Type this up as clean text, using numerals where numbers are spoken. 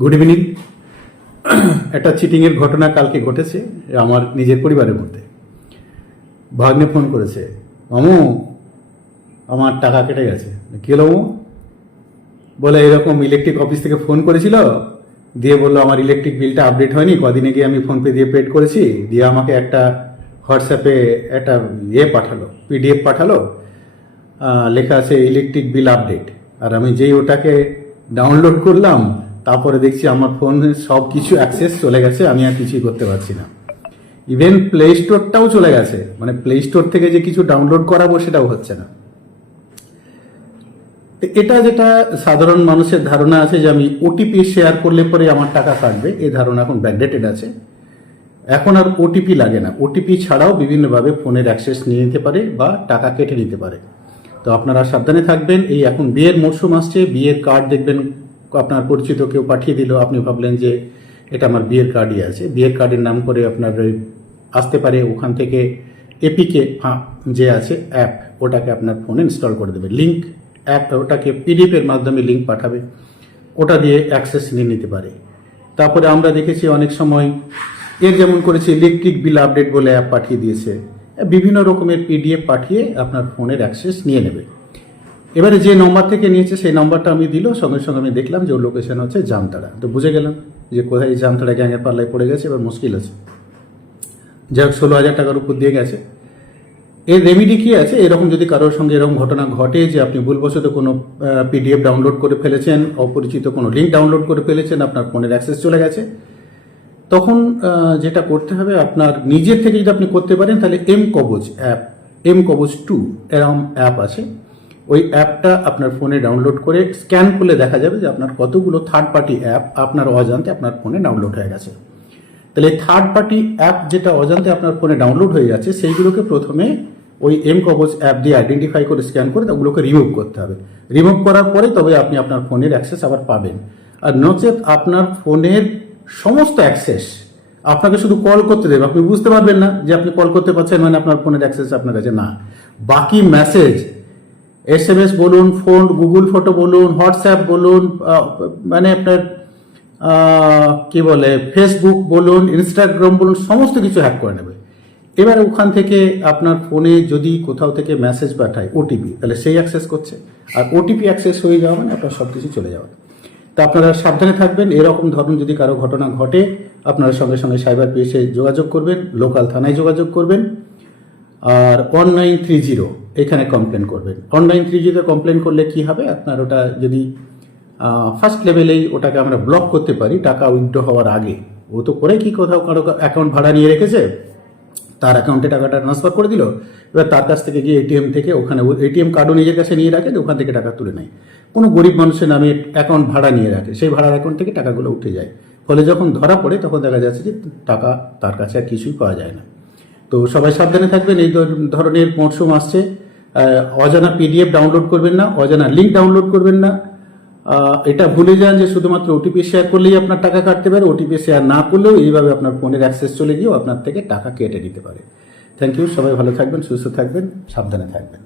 Good evening. একটা চিটিংয়ের ঘটনা কালকে ঘটেছে আমার নিজের পরিবারের মধ্যে। ভাগ্নে ফোন করেছে, মামু আমার টাকা কেটে গেছে। কি হলো মামু? বলে এরকম ইলেকট্রিক অফিস থেকে ফোন করেছিল, দিয়ে বললো আমার ইলেকট্রিক বিলটা আপডেট হয়নি, কদিন আগে আমি ফোনপে দিয়ে পেড করেছি, দিয়ে আমাকে একটা হোয়াটসঅ্যাপে একটা পাঠালো, পিডিএফ পাঠালো, লেখা আছে ইলেকট্রিক বিল আপডেট। আর আমি যেই ওটাকে ডাউনলোড করলাম, তারপরে দেখছি আমার ফোনে সব কিছু অ্যাক্সেস চলে গেছে, আমি আর কিছুই করতে পারছি না। ইভেন প্লে স্টোরটাও চলে গেছে, মানে প্লে স্টোর থেকে যে কিছু ডাউনলোড করাবো সেটাও হচ্ছে না। এটা যেটা সাধারণ মানুষের ধারণা আছে যে আমি ওটিপি শেয়ার করলে পরে আমার টাকা কাটবে, এই ধারণা এখন ব্যাকডেটেড আছে। এখন আর ওটিপি লাগে না, ওটিপি ছাড়াও বিভিন্নভাবে ফোনের অ্যাক্সেস নিয়ে নিতে পারে বা টাকা কেটে নিতে পারে। তো আপনারা সাবধানে থাকবেন। এই এখন বিয়ের মরশুম আসছে, বিয়ের কার্ড দেখবেন আপনার পরিচিত কেউ পাঠিয়ে দিল, আপনি ভাবলেন যে এটা আমার বিয়ের কার্ডই আছে, বিয়ের কার্ডের নাম করে আপনার আসতে পারে ওখান থেকে এপিকে যে আছে অ্যাপ, ওটাকে আপনার ফোনে ইনস্টল করে দেবে। লিঙ্ক অ্যাপ, ওটাকে পিডিএফের মাধ্যমে লিঙ্ক পাঠাবে, ওটা দিয়ে অ্যাক্সেস নিয়ে নিতে পারে। তারপরে আমরা দেখেছি অনেক সময় এর যেমন করেছে ইলেকট্রিক বিল আপডেট বলে অ্যাপ পাঠিয়ে দিয়েছে, বিভিন্ন রকমের পিডিএফ পাঠিয়ে আপনার ফোনের অ্যাক্সেস নিয়ে নেবে। এবারে যে নম্বর থেকে নিয়েছে সেই নম্বরটা আমি দিল, সঙ্গে সঙ্গে আমি দেখলাম যে ওর লোকেশন হচ্ছে জামতাড়া। তো বুঝে গেলাম যে কোথায় জামতাড়া গ্যাংয়ের পাল্লায় পড়ে গেছে, এবার মুশকিল আছে। যাই হোক 16,000 টাকার উপর দিয়ে গেছে। এর রেমিডি কি আছে? এরকম যদি কারোর সঙ্গে এরকম ঘটনা ঘটে যে আপনি ভুলবশত কোনো পিডিএফ ডাউনলোড করে ফেলেছেন, অপরিচিত কোনো লিঙ্ক ডাউনলোড করে ফেলেছেন, আপনার ফোনের অ্যাক্সেস চলে গেছে, তখন যেটা করতে হবে আপনার নিজের থেকে যদি আপনি করতে পারেন তাহলে এমকবচ অ্যাপ, এমকবচ 2 এরকম অ্যাপ আছে, ওই অ্যাপটা আপনার ফোনে ডাউনলোড করে স্ক্যান করলে দেখা যাবে যে আপনার কতগুলো থার্ড পার্টি অ্যাপ আপনার অজান্তে আপনার ফোনে ডাউনলোড হয়ে গেছে। তাহলে থার্ড পার্টি অ্যাপ যেটা অজান্তে আপনার ফোনে ডাউনলোড হয়ে যাচ্ছে, সেইগুলোকে প্রথমে ওই এমকবচ অ্যাপ দিয়ে আইডেন্টিফাই করে স্ক্যান করে ওগুলোকে রিমুভ করতে হবে। রিমুভ করার পরে তবে আপনি আপনার ফোনের অ্যাক্সেস আবার পাবেন। আর নচেত আপনার ফোনের সমস্ত অ্যাক্সেস আপনাকে শুধু কল করতে দেবে, আপনি বুঝতে পারবেন না যে আপনি কল করতে পারছেন, মানে আপনার ফোনের অ্যাক্সেস আপনার কাছে না। বাকি মেসেজ, SMS বলুন, ফোন, গুগল ফটো বলুন, হোয়াটসঅ্যাপ বলুন, মানে আপনার কি বলে ফেসবুক বলুন, ইনস্টাগ্রাম বলুন, সমস্ত কিছু হ্যাক করে নেবে। এবার ওখান থেকে আপনার ফোনে যদি কোথাও থেকে মেসেজ পাঠায় ওটিপি, তাহলে সেই অ্যাক্সেস করছে, আর ওটিপি অ্যাক্সেস হয়ে যাওয়া মানে আপনার সব কিছু চলে যাওয়া। তো আপনারা সাবধানে থাকবেন। এরকম ধরুন যদি কারো ঘটনা ঘটে, আপনারা সঙ্গে সঙ্গে সাইবার পিএসে যোগাযোগ করবেন, লোকাল থানায় যোগাযোগ করবেন, আর 1930 এখানে কমপ্লেন করবেন। 1930 কমপ্লেন করলে কি হবে, আপনার ওটা যদি ফার্স্ট লেভেলেই ওটাকে আমরা ব্লক করতে পারি টাকা উইথড্র হওয়ার আগে। ও তো করে কি, কোথাও কারো অ্যাকাউন্ট ভাড়া নিয়ে রেখেছে, তার অ্যাকাউন্টে টাকাটা ট্রান্সফার করে দিল, এবার তার কাছ থেকে গিয়ে এটিএম থেকে, ওখানে এটিএম কার্ডও নিজের কাছে নিয়ে রাখে, ওখান থেকে টাকা তুলে নেয়। কোনো গরিব মানুষের নামে অ্যাকাউন্ট ভাড়া নিয়ে রাখে, সেই ভাড়ার অ্যাকাউন্ট থেকে টাকাগুলো উঠে যায়। ফলে যখন ধরা পড়ে তখন দেখা যাচ্ছে যে টাকা তার কাছে আর কিছুই পাওয়া যায় না। তো সবাই সাবধানে থাকবেন। এই ধরনের মরশুম আসছে। অজানা পিডিএফ ডাউনলোড করবেন না, অজানা লিঙ্ক ডাউনলোড করবেন না। এটা ভুলে যান যে শুধুমাত্র ওটিপি শেয়ার করলেই আপনার টাকা কাটতে পারে, ওটিপি শেয়ার না করলেও এইভাবে আপনার ফোনের অ্যাক্সেস চলে গিয়েও আপনার থেকে টাকা কেটে নিতে পারে। Thank you. সবাই ভালো থাকবেন, সুস্থ থাকবেন, সাবধানে থাকবেন।